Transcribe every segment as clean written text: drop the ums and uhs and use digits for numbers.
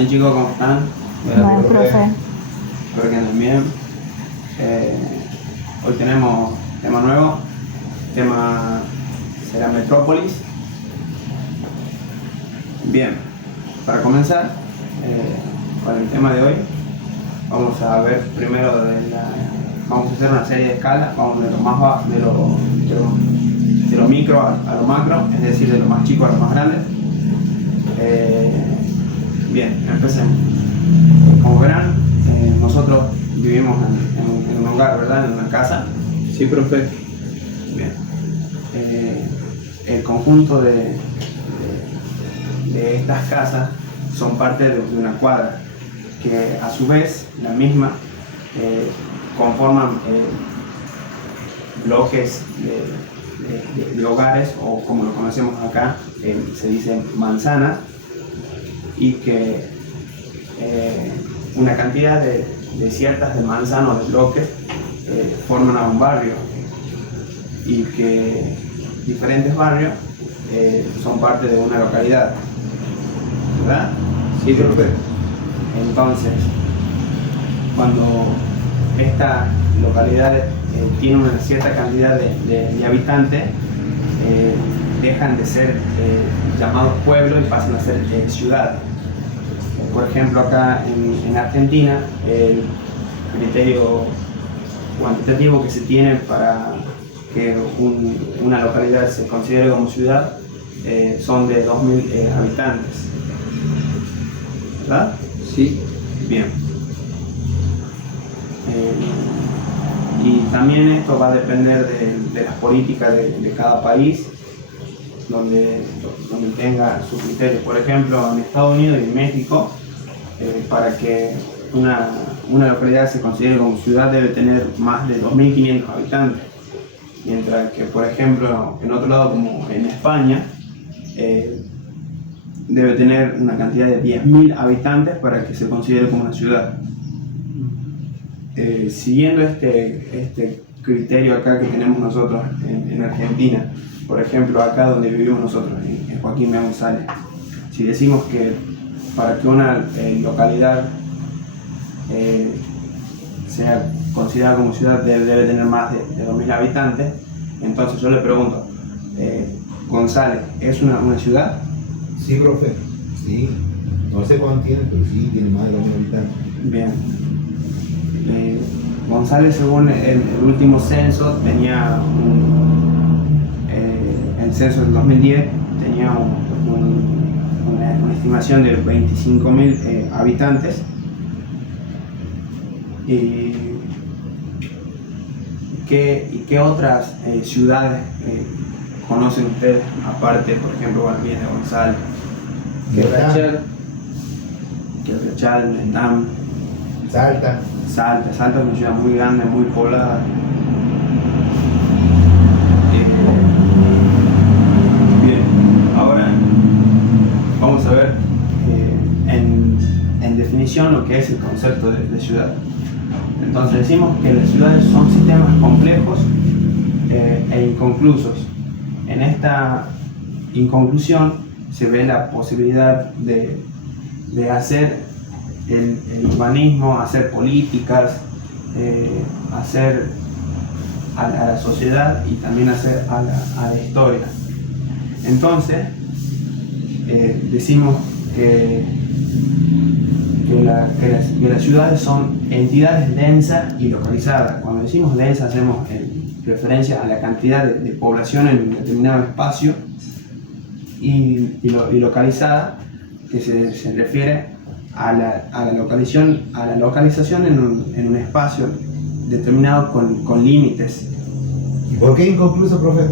Hola chicos, ¿cómo están? Bueno, profe. Espero que anden bien. Hoy tenemos tema nuevo. El tema será Metrópolis. Bien, para comenzar con el tema de hoy, vamos a ver primero vamos a hacer una serie de escalas, vamos de lo más bajo, de lo micro a lo macro, es decir, de lo más chico a lo más grande. Bien, empecemos. Como verán, nosotros vivimos en un hogar, ¿verdad? En una casa. Sí, profe. Bien. El conjunto de estas casas son parte de una cuadra, que a su vez la misma conforman bloques de hogares, o como lo conocemos acá, se dice manzanas, y que una cantidad de ciertas de manzanas o de bloques forman a un barrio, y que diferentes barrios son parte de una localidad, ¿verdad? Sí, profe. Entonces, cuando esta localidad tiene una cierta cantidad de habitantes, dejan de ser llamados pueblos y pasan a ser ciudades. Por ejemplo, acá en Argentina, el criterio cuantitativo que se tiene para que una localidad se considere como ciudad son de 2.000 habitantes, ¿verdad? Sí. Bien. Y también esto va a depender de las políticas de cada país, donde tenga su criterio. Por ejemplo, en Estados Unidos y en México, para que una localidad se considere como ciudad debe tener más de 2.500 habitantes. Mientras que, por ejemplo, en otro lado, como en España, debe tener una cantidad de 10.000 habitantes para que se considere como una ciudad. Siguiendo este criterio acá que tenemos nosotros en Argentina, por ejemplo, acá donde vivimos nosotros, en Joaquín B. González, si decimos que para que una localidad sea considerada como ciudad debe tener más de 2.000 habitantes, entonces yo le pregunto, ¿González es una ciudad? Sí, profe, sí. No sé cuánto tiene, pero sí, tiene más de 2.000 habitantes. Bien. González, según el último censo, tenía el censo del 2010 tenía una estimación de 25.000 habitantes. ¿Y qué otras ciudades conocen ustedes, aparte, por ejemplo, Guardián de González? Quebrachal. Quebrachal, Mendam, Salta. Salta es una ciudad muy grande, muy poblada. Bien, ahora vamos a ver en definición lo que es el concepto de ciudad. Entonces decimos que las ciudades son sistemas complejos e inconclusos. En esta inconclusión se ve la posibilidad de hacer el urbanismo, hacer políticas, hacer a la sociedad y también hacer a la historia. Entonces, decimos que las ciudades son entidades densas y localizadas. Cuando decimos densas hacemos referencia a la cantidad de población en un determinado espacio, y localizada, que se refiere a la localización en un espacio determinado con límites. ¿Y por qué inconcluso, profe?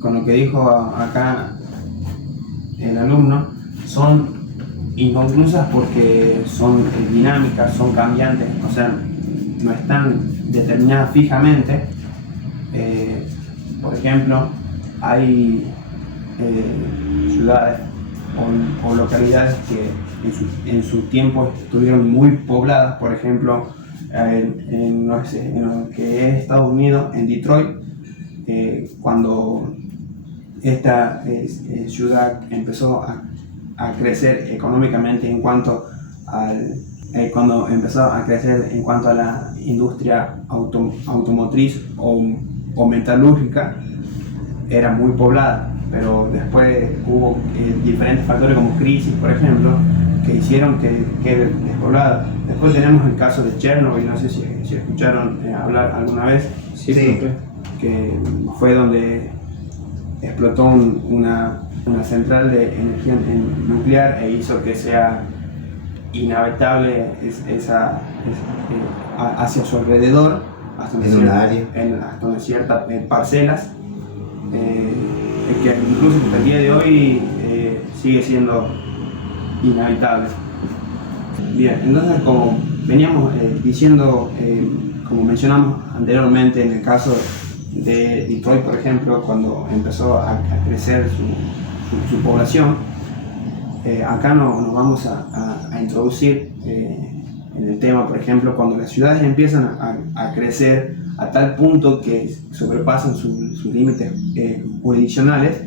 Con lo que dijo acá el alumno, son inconclusas porque son dinámicas, son cambiantes, o sea, no están determinadas fijamente. Por ejemplo, hay ciudades o localidades que en su tiempo estuvieron muy pobladas. Por ejemplo, en lo que es Estados Unidos, en Detroit, cuando esta ciudad empezó a crecer económicamente en cuanto cuando empezó a crecer en cuanto a la industria automotriz o metalúrgica, era muy poblada, pero después hubo diferentes factores como crisis, por ejemplo, que hicieron que quede despoblada. Después tenemos el caso de Chernobyl, no sé si escucharon hablar alguna vez. Sí, profe. Que fue donde explotó una central de energía nuclear e hizo que sea inhabitable hacia su alrededor, hasta donde ciertas parcelas, que incluso hasta el día de hoy sigue siendo inhabitable. Bien, entonces, como veníamos diciendo, como mencionamos anteriormente, en el caso de Detroit, por ejemplo, cuando empezó a crecer su población, acá nos vamos a introducir en el tema, por ejemplo, cuando las ciudades empiezan a crecer a tal punto que sobrepasan sus límites jurisdiccionales,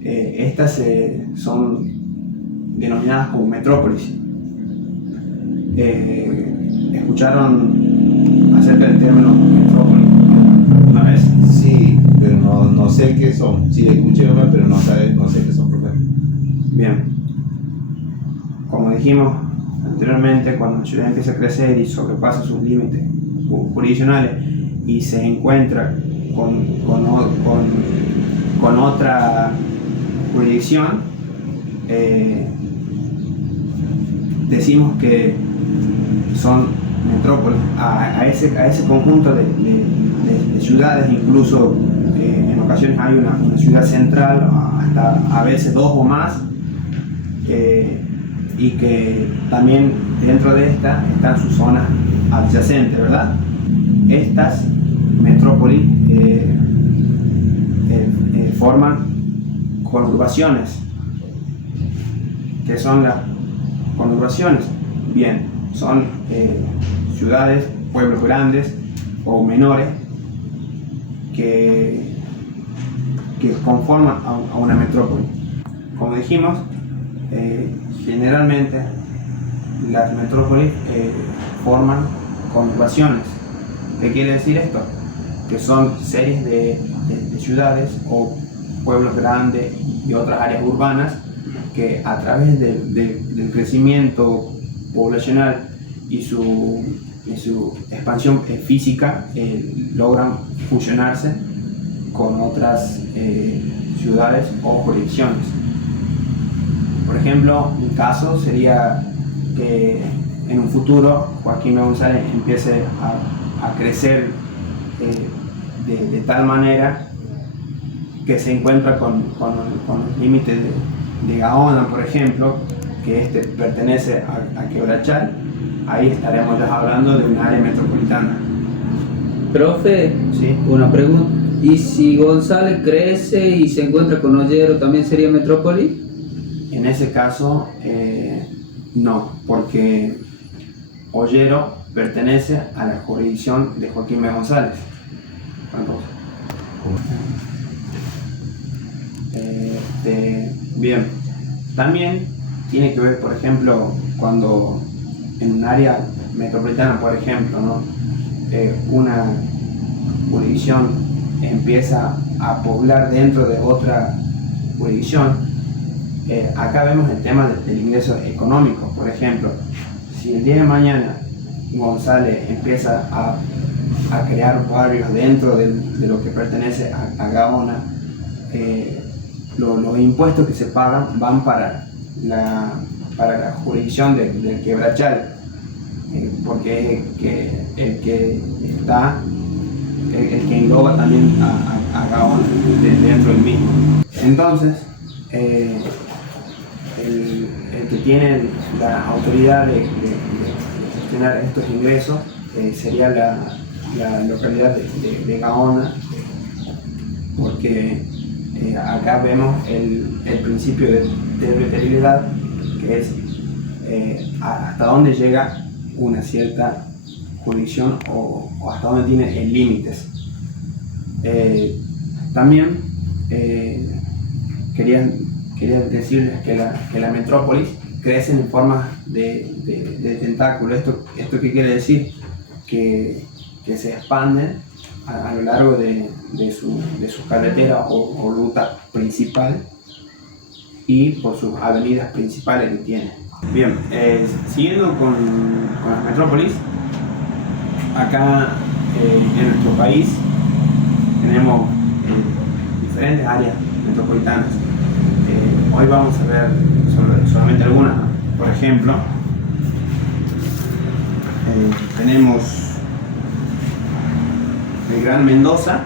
estas son denominadas como metrópolis. ¿Escucharon acerca del término metrópoli una vez? Sí, pero no sé qué son. Sí, escuché una, pero no sé qué son, profe. Bien. Como dijimos anteriormente, cuando la ciudad empieza a crecer y sobrepasa sus límites jurisdiccionales y se encuentra con otra jurisdicción, decimos que son metrópolis. A ese conjunto de ciudades, incluso en ocasiones hay una ciudad central, hasta a veces dos o más, y que también dentro de esta están sus zonas adyacentes, ¿verdad? Estas metrópolis forman conurbaciones. ¿Qué son las conurbaciones? Bien, son ciudades, pueblos grandes o menores que conforman a una metrópoli. Como dijimos, generalmente las metrópolis forman conurbaciones. ¿Qué quiere decir esto? Que son series de ciudades o pueblos grandes y otras áreas urbanas que a través del crecimiento poblacional y su expansión física logran fusionarse con otras ciudades o jurisdicciones. Por ejemplo, un caso sería que en un futuro Joaquín González empiece a crecer de tal manera que se encuentra con los límites de Gaona, por ejemplo, que pertenece a Quebrachal. Ahí estaremos ya hablando de un área metropolitana. Profe, ¿Sí? Una pregunta. ¿Y si González crece y se encuentra con Ollero, también sería metrópoli? En ese caso, no, porque Ollero pertenece a la jurisdicción de Joaquín B. González. Bien, también tiene que ver, por ejemplo, cuando en un área metropolitana, por ejemplo, ¿no? Una jurisdicción empieza a poblar dentro de otra jurisdicción. Acá vemos el tema del ingreso económico. Por ejemplo, si el día de mañana González empieza a crear barrios dentro de lo que pertenece a Gaona, los impuestos que se pagan van para la jurisdicción del Quebrachal, porque el que engloba también a Gaona dentro del mismo. Entonces, el que tiene la autoridad de gestionar estos ingresos sería la localidad de Gaona, porque acá vemos el principio de territorialidad, que es hasta dónde llega una cierta jurisdicción o hasta dónde tiene límites. También quería decirles que la metrópolis crecen en forma de tentáculo. ¿Esto qué quiere decir? Que se expanden a lo largo de su carretera o ruta principal y por sus avenidas principales que tiene. Bien, siguiendo con las metrópolis, acá en nuestro país tenemos diferentes áreas metropolitanas. Hoy vamos a ver solamente algunas. Por ejemplo, tenemos el Gran Mendoza,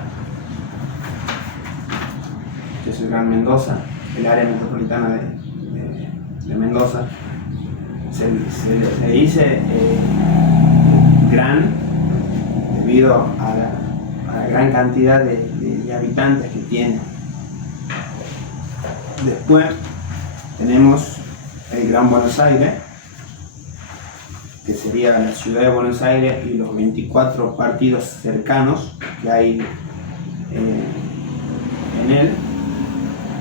que es el Gran Mendoza, el área metropolitana de Mendoza. Se le dice gran debido a la gran cantidad de habitantes que tiene. Después tenemos el Gran Buenos Aires, que sería la ciudad de Buenos Aires y los 24 partidos cercanos que hay en él.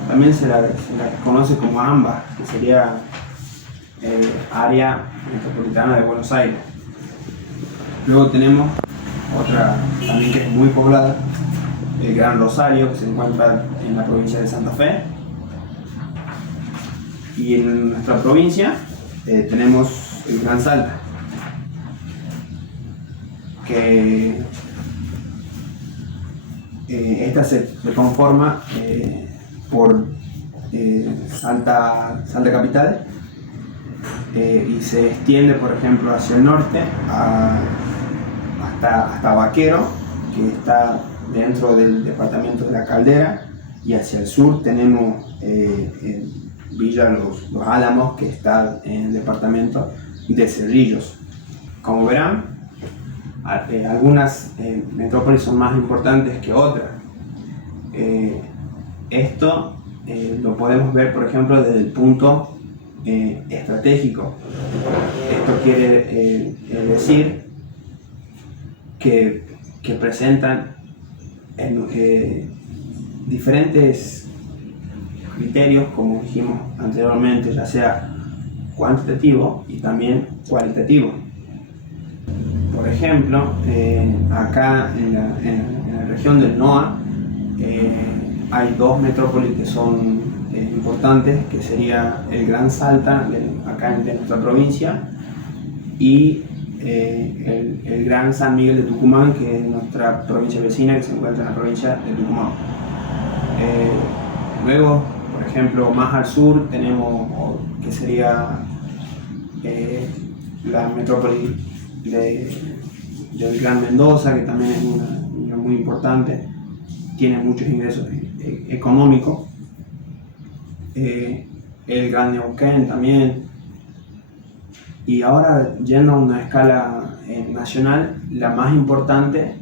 También se la conoce como AMBA, que sería área metropolitana de Buenos Aires. Luego tenemos otra también que es muy poblada, el Gran Rosario, que se encuentra en la provincia de Santa Fe. Y en nuestra provincia tenemos el Gran Salta, que esta se conforma por Salta capital, y se extiende, por ejemplo, hacia el norte hasta Vaquero, que está dentro del departamento de La Caldera, y hacia el sur tenemos Villa Los Álamos, que está en el departamento de Cerrillos. Como verán, algunas metrópolis son más importantes que otras. Esto lo podemos ver, por ejemplo, desde el punto estratégico. Esto quiere decir que presentan diferentes criterios, como dijimos anteriormente, ya sea cuantitativo y también cualitativo. Por ejemplo, acá en la región del NOA hay dos metrópolis que son importantes, que sería el Gran Salta, acá de nuestra provincia, y el Gran San Miguel de Tucumán, que es nuestra provincia vecina, que se encuentra en la provincia de Tucumán. Luego, por ejemplo, más al sur tenemos que sería la metrópoli del Gran Mendoza, que también es una muy importante, tiene muchos ingresos económicos. El Gran Neuquén también. Y ahora, yendo a una escala nacional, la más importante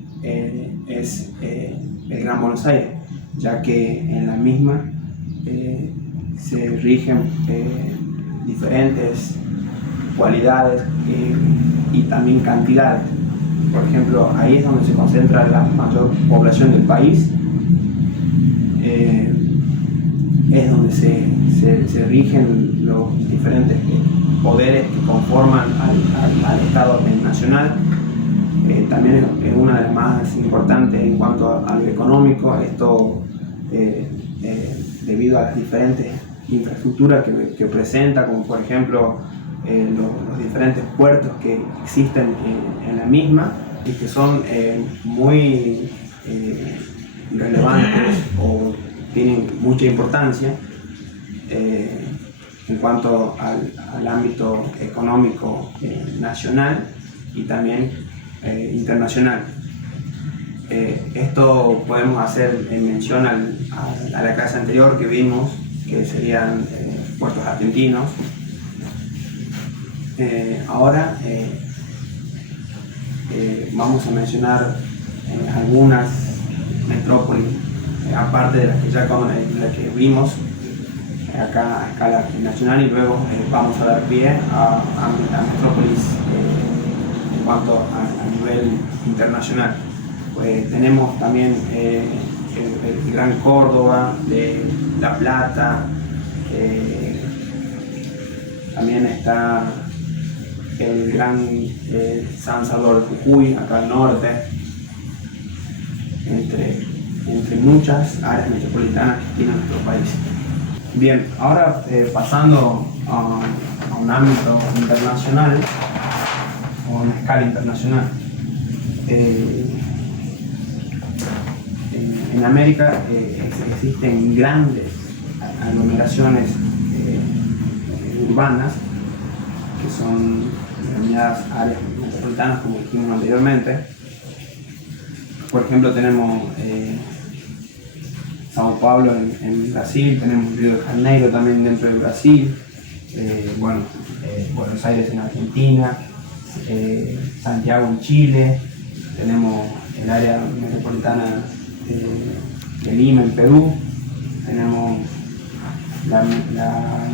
es el Gran Buenos Aires, ya que en la misma se rigen diferentes cualidades y también cantidades. Por ejemplo, ahí es donde se concentra la mayor población del país, es donde se rigen los diferentes poderes que conforman al Estado nacional. También es una de las más importantes en cuanto a lo económico, esto debido a las diferentes infraestructuras que presenta, como por ejemplo los diferentes puertos que existen en la misma y que son muy relevantes o tienen mucha importancia en cuanto al ámbito económico nacional y también internacional. Esto podemos hacer en mención a la clase anterior que vimos, que serían puertos argentinos. Ahora vamos a mencionar algunas metrópolis, aparte de las que ya vimos acá a escala nacional, y luego vamos a dar pie a metrópolis en cuanto a nivel internacional. Pues tenemos también el Gran Córdoba, de La Plata, también está el gran San Salvador de Jujuy, acá al norte, entre muchas áreas metropolitanas que tiene nuestro país. Bien, ahora pasando a un ámbito internacional, o a una escala internacional. En América existen grandes aglomeraciones urbanas que son denominadas áreas metropolitanas, como dijimos anteriormente. Por ejemplo, tenemos Sao Paulo en Brasil, tenemos Río de Janeiro también dentro de Brasil, Buenos Aires en Argentina, Santiago en Chile, tenemos el área metropolitana de Lima en Perú, tenemos la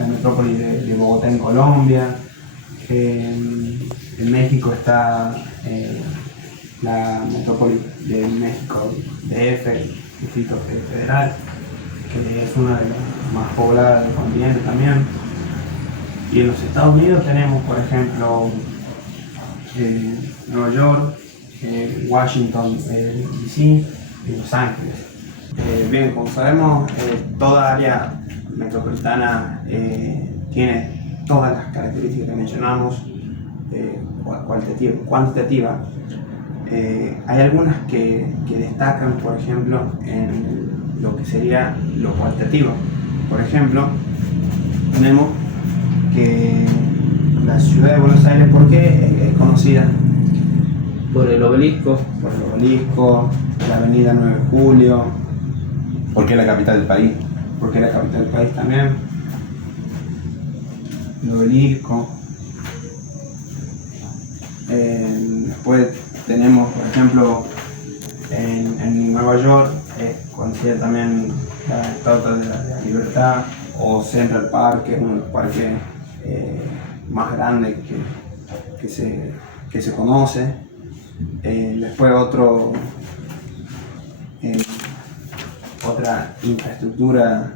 metrópoli de Bogotá en Colombia, en México está la metrópoli de México DF, Distrito Federal, que es una de las más pobladas del continente también. Y en los Estados Unidos tenemos, por ejemplo, Nueva York, Washington DC y Los Ángeles. Bien, como sabemos, toda área metropolitana tiene todas las características que mencionamos, cuantitativas. Hay algunas que destacan, por ejemplo, en lo que sería lo cualitativo. Por ejemplo, tenemos que la ciudad de Buenos Aires, ¿por qué es conocida? Por el obelisco. Por el obelisco, la avenida 9 de Julio. Porque es la capital del país. Porque es la capital del país también. El obelisco. Después tenemos, por ejemplo, en Nueva York, es conocida también la Estatua de la Libertad, o Central Park, que es uno de los parques más grandes que se conoce. Después otra infraestructura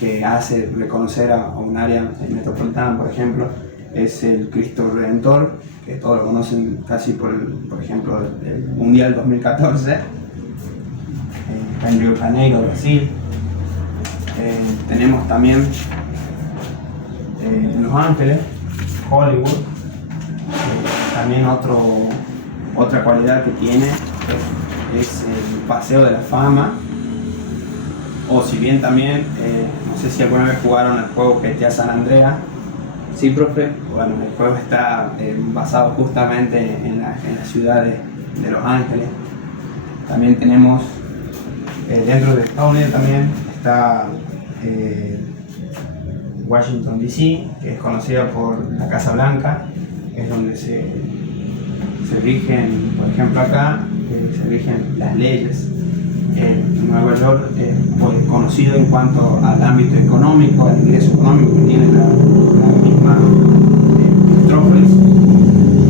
que hace reconocer a un área metropolitana, por ejemplo, es el Cristo Redentor, que todos lo conocen casi por ejemplo, el Mundial 2014, en Río de Janeiro, Brasil. Tenemos también en Los Ángeles, Hollywood. También otra cualidad que tiene es el Paseo de la Fama, o si bien también, no sé si alguna vez jugaron el juego GTA San Andreas. Sí, profe. Bueno, el juego está basado justamente en la ciudad de Los Ángeles. También tenemos, dentro de Estados Unidos también está Washington DC, que es conocida por la Casa Blanca, que es donde se rigen, por ejemplo acá, se rigen las leyes. Nueva York es conocido en cuanto al ámbito económico, al ingreso económico que tiene la misma metrópolis.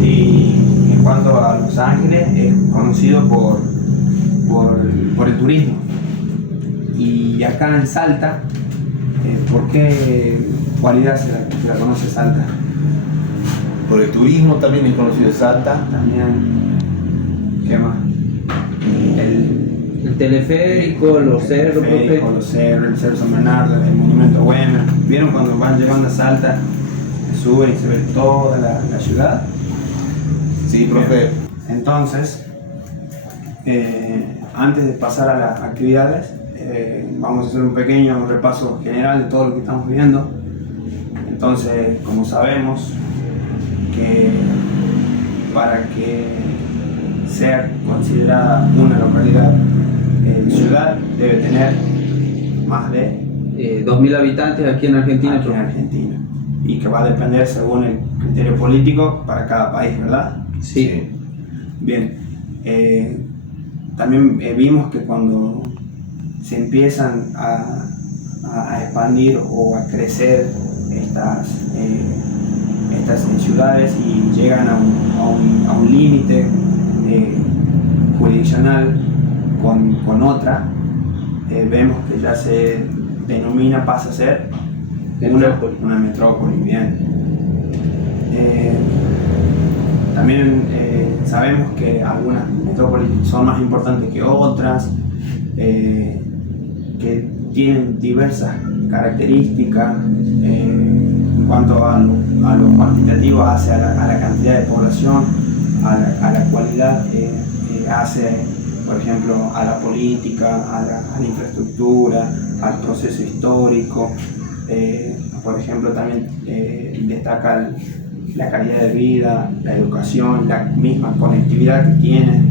Y en cuanto a Los Ángeles, es conocido por el turismo. Y acá en Salta, ¿por qué cualidad se la conoce Salta? Por el turismo también es conocido Salta. También, ¿qué más? El teleférico, los cerros, profe. Los cerros, el Cerro San Bernardo, el Monumento Güemes. ¿Vieron cuando van llegando a Salta, suben y se ve toda la ciudad? Sí, profe. Entonces, antes de pasar a las actividades, vamos a hacer un pequeño repaso general de todo lo que estamos viendo. Entonces, como sabemos, que para que sea considerada una localidad ciudad, debe tener más de 2.000 habitantes aquí en Argentina. aquí en Argentina, y que va a depender según el criterio político para cada país, ¿verdad? Sí. Bien, también vimos que cuando se empiezan a expandir o a crecer estas ciudades y llegan a un límite jurisdiccional con otra, vemos que ya se denomina, pasa a ser una metrópoli, bien. También sabemos que algunas metrópolis son más importantes que otras, que tienen diversas características en cuanto a lo cuantitativo, hace a la cantidad de población, a la cualidad, hace, por ejemplo, a la política, a la infraestructura, al proceso histórico. Por ejemplo, también destaca la calidad de vida, la educación, la misma conectividad que tiene.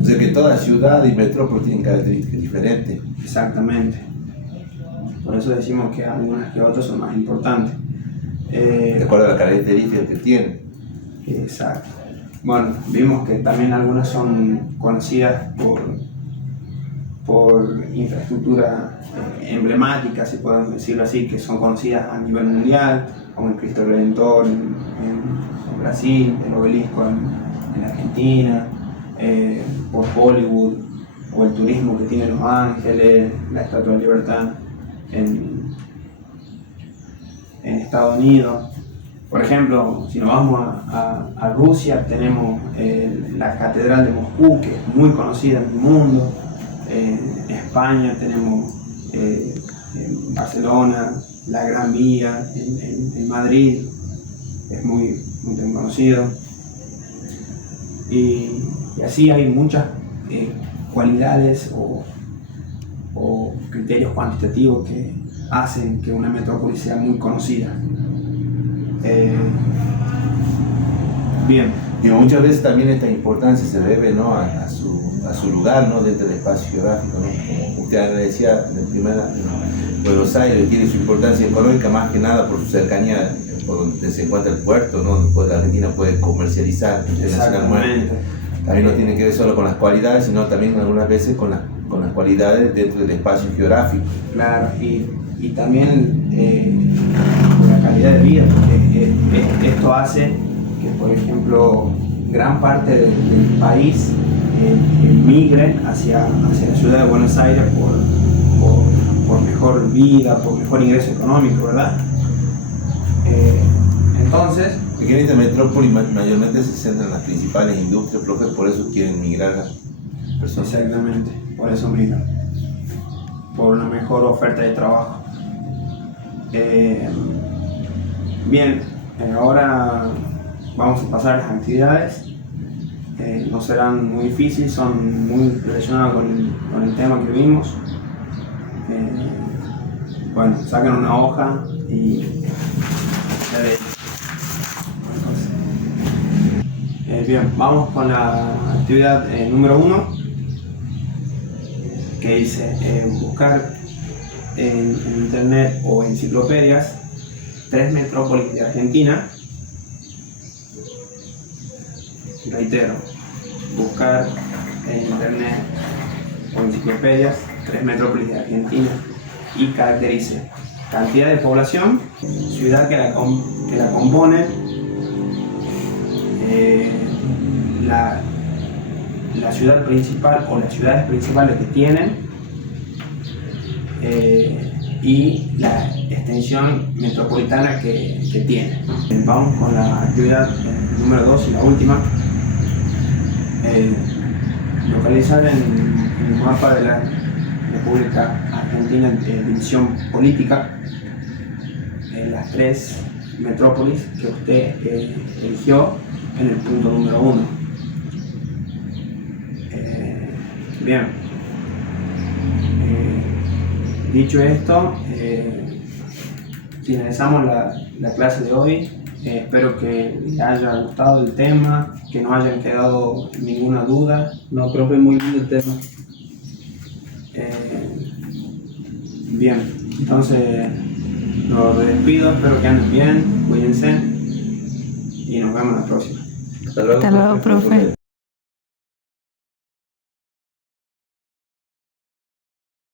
O sea que toda ciudad y metrópoli tienen características diferentes. Exactamente. Por eso decimos que algunas que otras son más importantes. De acuerdo a las características que tienen. Exacto. Bueno, vimos que también algunas son conocidas por infraestructura emblemática, si podemos decirlo así, que son conocidas a nivel mundial, como el Cristo Redentor en Brasil, el Obelisco en Argentina, por Hollywood, o el turismo que tiene Los Ángeles, la Estatua de Libertad en Estados Unidos. Por ejemplo, si nos vamos a Rusia, tenemos la Catedral de Moscú, que es muy conocida en el mundo. En España tenemos en Barcelona, la Gran Vía, en Madrid, es muy conocido. Y así hay muchas cualidades o criterios cuantitativos que hacen que una metrópoli sea muy conocida. Bien. Y muchas veces también esta importancia se debe, ¿no?, a su lugar, ¿no?, dentro del espacio geográfico, ¿no? Como usted decía de primera, Buenos Aires tiene su importancia económica más que nada por su cercanía, por donde se encuentra el puerto, ¿no?, donde Argentina puede comercializar internacionalmente. También no tiene que ver solo con las cualidades, sino también algunas veces con las cualidades dentro del espacio geográfico. Claro, y también la calidad de vida, porque esto hace que, por ejemplo, gran parte del país migre hacia la ciudad de Buenos Aires por mejor vida, por mejor ingreso económico, ¿verdad? Entonces, aquí en esta metrópoli mayormente se centran en las principales industrias, profe, por eso quieren migrar las personas. Exactamente, por eso migran, por una mejor oferta de trabajo. Bien, ahora vamos a pasar a las actividades. No serán muy difíciles, son muy relacionadas con el tema que vimos. Bueno, sacan una hoja y bien, vamos con la actividad número 1, que dice buscar en internet o enciclopedias 3 metrópolis de Argentina. Reitero, buscar en internet o enciclopedias 3 metrópolis de Argentina y caracterice cantidad de población, ciudad que la compone, la ciudad principal o las ciudades principales que tienen, y la extensión metropolitana que tiene. Vamos con la actividad número 2 y la última. Localizar en el mapa de la República Argentina en división política las 3 metrópolis que usted eligió en el punto número 1. Bien, dicho esto, finalizamos la clase de hoy. Espero que les haya gustado el tema, que no hayan quedado ninguna duda. No, profe, muy lindo el tema. Bien, entonces los despido, espero que anden bien, cuídense y nos vemos la próxima. Hasta luego, Hasta luego, profe.